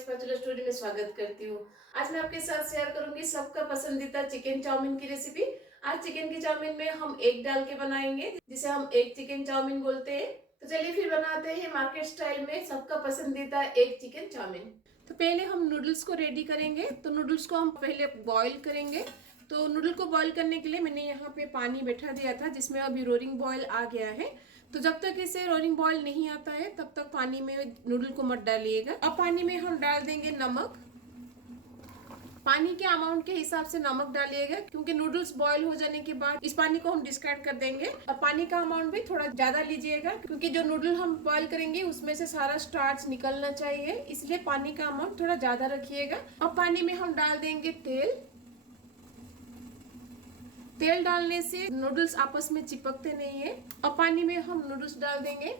Spatula story में स्वागत करती हूँ। आज मैं आपके साथ शेयर करूंगी सबका पसंदीदा चिकन चाउमीन की रेसिपी। आज चिकन की चाउमीन में हम एग डाल के बनाएंगे, जिसे हम एग चिकन चाउमीन बोलते हैं। तो चलिए फिर बनाते हैं मार्केट स्टाइल में सबका पसंदीदा एग चिकन चाउमीन। तो पहले हम नूडल्स को रेडी करेंगे। तो नूडल्स को हम पहले बॉईल करेंगे। तो नूडल को बॉईल करने के लिए मैंने यहाँ पे पानी बैठा दिया था, जिसमें अभी रोरिंग बॉईल आ गया है। तो जब तक इसे रोरिंग बॉईल नहीं आता है तब तक पानी में नूडल को मत डालिएगा। अब पानी में हम डाल देंगे नमक। पानी के अमाउंट के हिसाब से नमक डालिएगा, क्योंकि नूडल्स बॉईल हो जाने के बाद इस पानी को हम डिस्कार्ड कर देंगे। और पानी का अमाउंट भी थोड़ा ज्यादा लीजिएगा, क्योंकि जो नूडल हम बॉईल करेंगे उसमें से सारा स्टार्च निकलना चाहिए, इसलिए पानी का अमाउंट थोड़ा ज्यादा रखिएगा। अब पानी में हम डाल देंगे तेल। तेल डालने से नूडल्स आपस में चिपकते नहीं है। अब पानी में हम नूडल्स डाल देंगे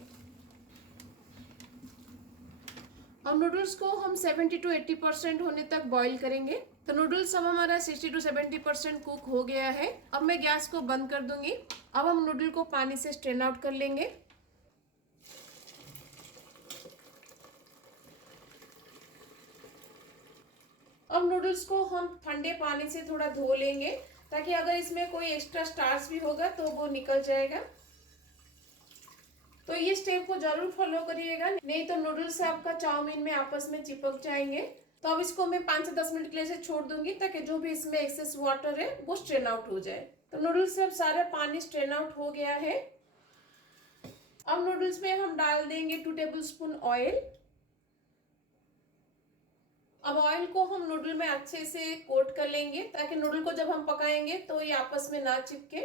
और नूडल्स को हम 70 to 80% होने तक बॉईल करेंगे। तो नूडल्स अब हमारा 60 to 70% कुक हो गया है। अब मैं गैस को बंद कर दूंगी। अब हम नूडल को पानी से स्ट्रेन आउट कर लेंगे। अब नूडल्स को हम ठंडे पानी से थोड़ा धो लेंगे, ताकि अगर इसमें कोई एक्स्ट्रा स्टार्च भी होगा तो वो निकल जाएगा। तो ये स्टेप को जरूर फॉलो करिएगा, नहीं तो नूडल्स आपका चाउमीन में आपस में चिपक जाएंगे। तो अब इसको मैं 5 से 10 मिनट के लिए छोड़ दूंगी, ताकि जो भी इसमें एक्सेस वाटर है वो स्ट्रेन आउट हो जाए। तो नूडल्स से अब सारा पानी स्ट्रेन आउट हो गया है। अब नूडल्स में हम डाल देंगे 2 टेबलस्पून ऑयल। अब ऑयल को हम नूडल में अच्छे से कोट कर लेंगे, ताकि नूडल को जब हम पकाएंगे तो ये आपस में ना चिपके।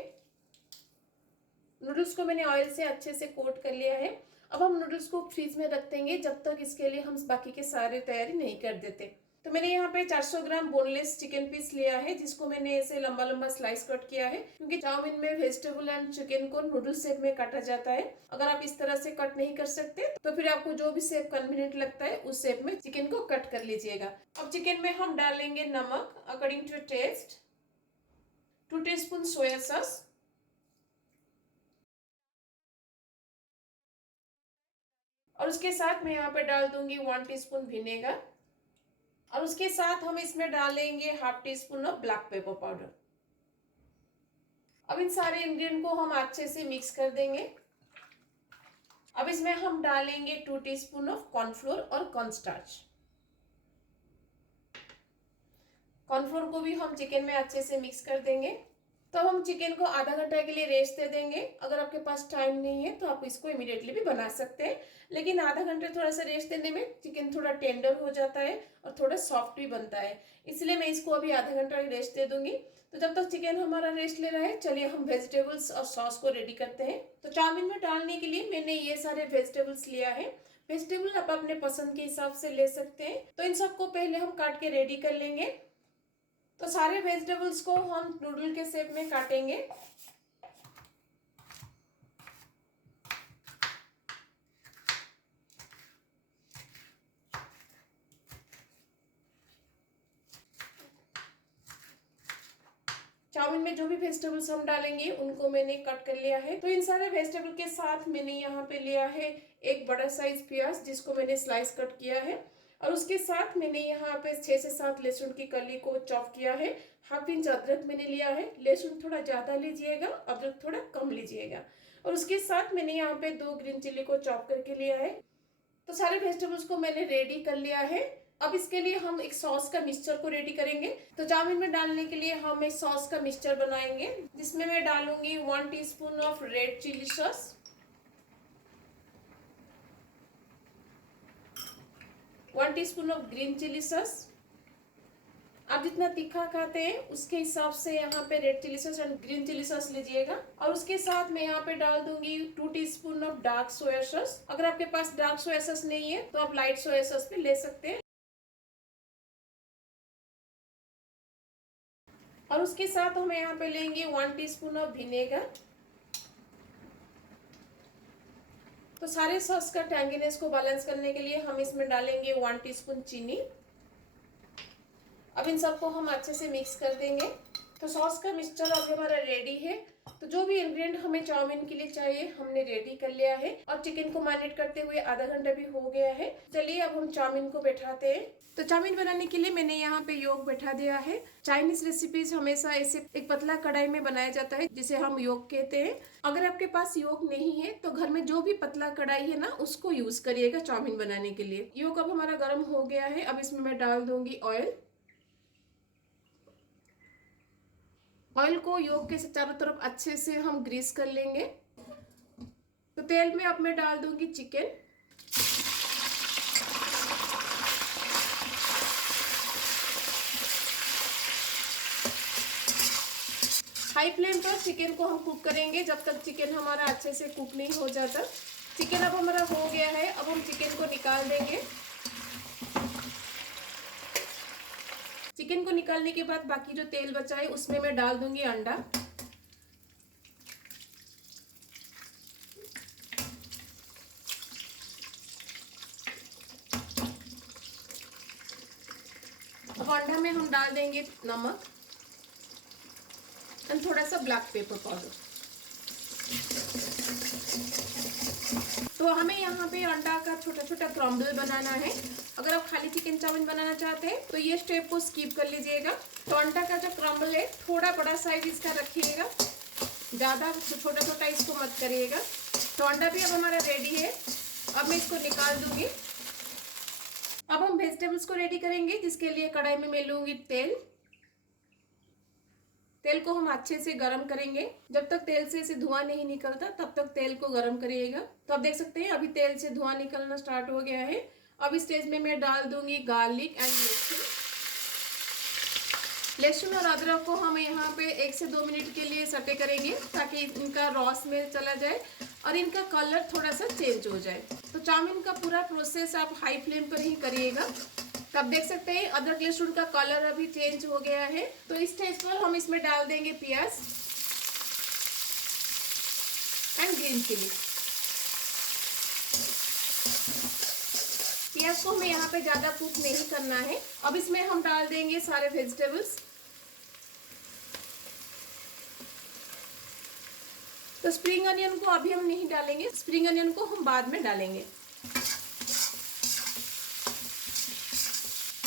नूडल्स को मैंने ऑयल से अच्छे से कोट कर लिया है। अब हम नूडल्स को फ्रीज में रख देंगे, जब तक इसके लिए हम बाकी के सारे तैयारी नहीं कर देते। तो मैंने यहाँ पे 400 ग्राम बोनलेस चिकन पीस लिया है, जिसको मैंने ऐसे लंबा लंबा स्लाइस कट किया है, क्योंकि चाउमीन में वेजिटेबल एंड चिकन को नूडल शेप में काटा जाता है। अगर आप इस तरह से कट नहीं कर सकते तो फिर आपको जो भी शेप कन्वीनियंट लगता है उस शेप में चिकन को कट कर लीजिएगा। अब चिकन में हम डालेंगे नमक according to taste, 2 teaspoon soya sauce, और उसके साथ मैं यहाँ पे डाल दूंगी 1 टीस्पून विनेगर, और उसके साथ हम इसमें डालेंगे half tea spoon of black pepper powder. अब इन सारे इंग्रेडिएंट को हम अच्छे से मिक्स कर देंगे। अब इसमें हम डालेंगे 2 टीस्पून ऑफ कॉर्नफ्लोर और कॉर्नस्टार्च। कॉर्नफ्लोर को भी हम चिकन में अच्छे से मिक्स कर देंगे। तो हम चिकन को आधा घंटा के लिए रेस्ट दे देंगे। अगर आपके पास टाइम नहीं है तो आप इसको इमीडिएटली भी बना सकते हैं, लेकिन आधा घंटे थोड़ा सा रेस्ट देने में चिकन थोड़ा टेंडर हो जाता है और थोड़ा सॉफ्ट भी बनता है, इसलिए मैं इसको अभी आधा घंटा रेस्ट दे दूंगी। तो जब तक चिकन हमारा रेस्ट ले रहा है, चलिए हम वेजिटेबल्स और सॉस को रेडी करते हैं। तो चाउमीन में डालने के लिए मैंने ये सारे वेजिटेबल्स लिया है। वेजिटेबल आप अपने पसंद के हिसाब से ले सकते हैं। तो इन सबको पहले हम काट के रेडी कर लेंगे। तो सारे वेजिटेबल्स को हम नूडल के शेप में काटेंगे। चाउमीन में जो भी वेजिटेबल्स हम डालेंगे उनको मैंने कट कर लिया है। तो इन सारे वेजिटेबल के साथ मैंने यहाँ पे लिया है एक बड़ा साइज प्याज, जिसको मैंने स्लाइस कट किया है, और उसके साथ मैंने यहाँ पे 6 से 7 लहसुन की कली को चॉप किया है। हाफ इंच अदरक मैंने लिया है। लहसुन थोड़ा ज्यादा लीजिएगा, अदरक थोड़ा कम लीजिएगा। और उसके साथ मैंने यहाँ पे 2 ग्रीन चिल्ली को चॉप करके लिया है। तो सारे वेजिटेबल्स को मैंने रेडी कर लिया है। अब इसके लिए हम एक सॉस का मिक्सचर को रेडी करेंगे। तो चाउमीन में डालने के लिए हम एक सॉस का मिक्सचर बनाएंगे, जिसमें मैं डालूंगी 1 teaspoon of red chilli sauce, 1 teaspoon of green chilli sauce. आप जितना तीखा खाते हैं उसके हिसाब से यहाँ पे red chilli sauce and green chilli sauce लीजिएगा। और उसके साथ मैं यहाँ पे डाल दूंगी 2 teaspoon of dark soya sauce. अगर आपके पास डार्क सोया सॉस नहीं है तो आप लाइट सोया सॉस भी ले सकते हैं। और उसके साथ हम यहाँ पे लेंगे 1 टीस्पून ऑफ विनेगर। तो सारे सॉस का टैंगीनेस को बैलेंस करने के लिए हम इसमें डालेंगे 1 टीस्पून चीनी। अब इन सबको हम अच्छे से मिक्स कर देंगे। तो सॉस का मिक्सचर अब हमारा रेडी है। तो जो भी इंग्रेडिएंट हमें चाउमीन के लिए चाहिए हमने रेडी कर लिया है और चिकन को मैरिनेट करते हुए आधा घंटा भी हो गया है। चलिए अब हम चाउमीन को बैठाते हैं। तो चाउमीन बनाने के लिए मैंने यहाँ पे योग बैठा दिया है। चाइनीज रेसिपीज हमेशा ऐसे एक पतला कढ़ाई में बनाया जाता है जिसे हम योग कहते हैं। अगर आपके पास योग नहीं है तो घर में जो भी पतला कढ़ाई है ना उसको यूज करिएगा चाउमीन बनाने के लिए। योग अब हमारा गर्म हो गया है। अब इसमें मैं डाल दूंगी ऑयल। ऑयल को योग के चारों तरफ अच्छे से हम ग्रीस कर लेंगे। तो तेल में अब मैं डाल दूंगी चिकन। हाई फ्लेम पर चिकन को हम कुक करेंगे जब तक चिकन हमारा अच्छे से कुक नहीं हो जाता। चिकन अब हमारा हो गया है। अब हम चिकन को निकाल देंगे। चिकन को निकालने के बाद बाकी जो तेल बचा है उसमें मैं डाल दूंगी अंडा। अब अंडा में हम डाल देंगे नमक और थोड़ा सा ब्लैक पेपर पाउडर। तो हमें यहाँ पे अंडा का छोटा छोटा क्रम्बल बनाना है। अगर आप खाली चिकन चाउमीन बनाना चाहते हैं तो ये स्टेप को स्किप कर लीजिएगा। तो अंडा का जो क्रम्बल है थोड़ा बड़ा साइज इसका रखिएगा, ज़्यादा छोटा छोटा इसको मत करिएगा। तो अंडा भी अब हमारा रेडी है। अब मैं इसको निकाल दूंगी। अब हम वेजिटेबल्स को रेडी करेंगे जिसके लिए कढ़ाई में मैं लूंगी तेल। तेल को हम अच्छे से गरम करेंगे। जब तक तेल से धुआं नहीं निकलता तब तक तेल को गरम करिएगा। तो आप देख सकते हैं अभी तेल से धुआं निकलना स्टार्ट हो गया है। अब इस स्टेज में मैं डाल दूंगी गार्लिक एंड लहसुन। लहसुन और अदरक को हम यहाँ पे 1 से 2 मिनट के लिए सटे करेंगे ताकि इनका रॉ स्मेल चला जाए और इनका कलर थोड़ा सा चेंज हो जाए। तो चाउमीन का पूरा प्रोसेस आप हाई फ्लेम पर ही करिएगा। तो आप देख सकते हैं अदरक लहसुन का कलर अभी चेंज हो गया है। तो इस स्टेज पर हम इसमें डाल देंगे प्याज एंड ग्रीन चिली। प्याज को हमें यहाँ पे ज्यादा कुक नहीं करना है। अब इसमें हम डाल देंगे सारे वेजिटेबल्स। तो स्प्रिंग अनियन को अभी हम नहीं डालेंगे, स्प्रिंग अनियन को हम बाद में डालेंगे।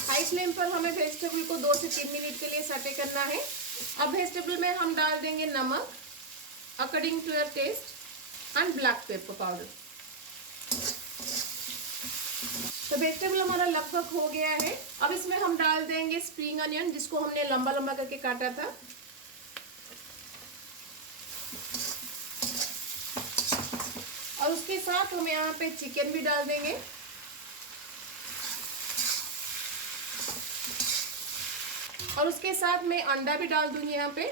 हाई फ्लेम पर हमें वेजिटेबल को 2 से 3 मिनट के लिए सटे करना है। अब वेजिटेबल में हम डाल देंगे नमक according to your taste and black pepper powder. तो वेजिटेबल हमारा लगभग हो गया है। अब इसमें हम डाल देंगे स्प्रिंग अनियन जिसको हमने लंबा लंबा करके काटा था। और उसके साथ हम यहाँ पे चिकन भी डाल देंगे। और उसके साथ मैं अंडा भी डाल दूंगी यहाँ पे।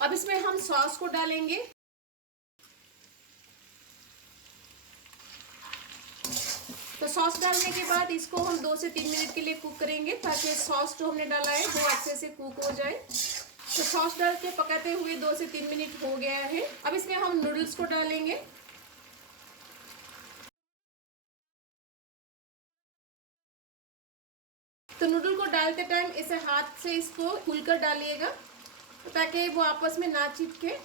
अब इसमें हम सॉस को डालेंगे। तो सॉस डालने के बाद इसको हम 2 से 3 मिनट के लिए कुक करेंगे ताकि सॉस जो हमने डाला है वो अच्छे से कुक हो जाए। तो सॉस डाल के पकाते हुए 2 से 3 मिनट हो गया है। अब इसमें हम नूडल्स को डालेंगे। तो नूडल को डालते टाइम ऐसे हाथ से इसको खुलकर डालिएगा ताकि वो आपस में ना चिपके।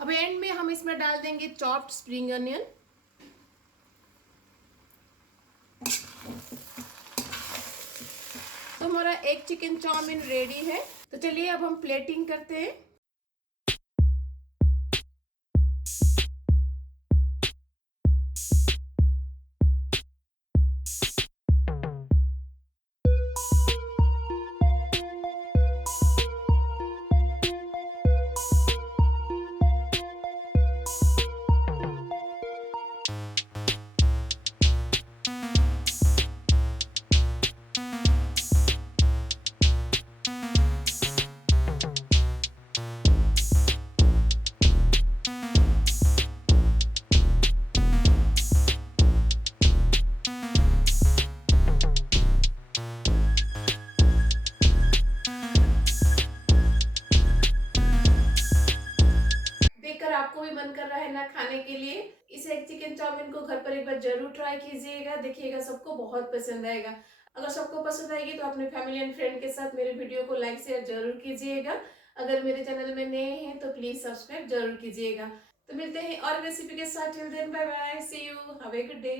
अब एंड में हम इसमें डाल देंगे चॉप्ड स्प्रिंग अनियन। तो हमारा एक चिकन चाउमीन रेडी है। तो चलिए अब हम प्लेटिंग करते हैं। आपको भी मन कर रहा है ना खाने के लिए। इस एग चिकन चाउमीन को घर पर एक बार जरूर ट्राई कीजिएगा, देखिएगा सबको बहुत पसंद आएगा। अगर सबको पसंद आएगी तो अपने फैमिली एंड फ्रेंड के साथ मेरे वीडियो को लाइक शेयर जरूर कीजिएगा। अगर मेरे चैनल में नए हैं तो प्लीज सब्सक्राइब जरूर कीजिएगा। तो मिलते हैं और रेसिपी के साथ, till then bye bye, see you, have a good day.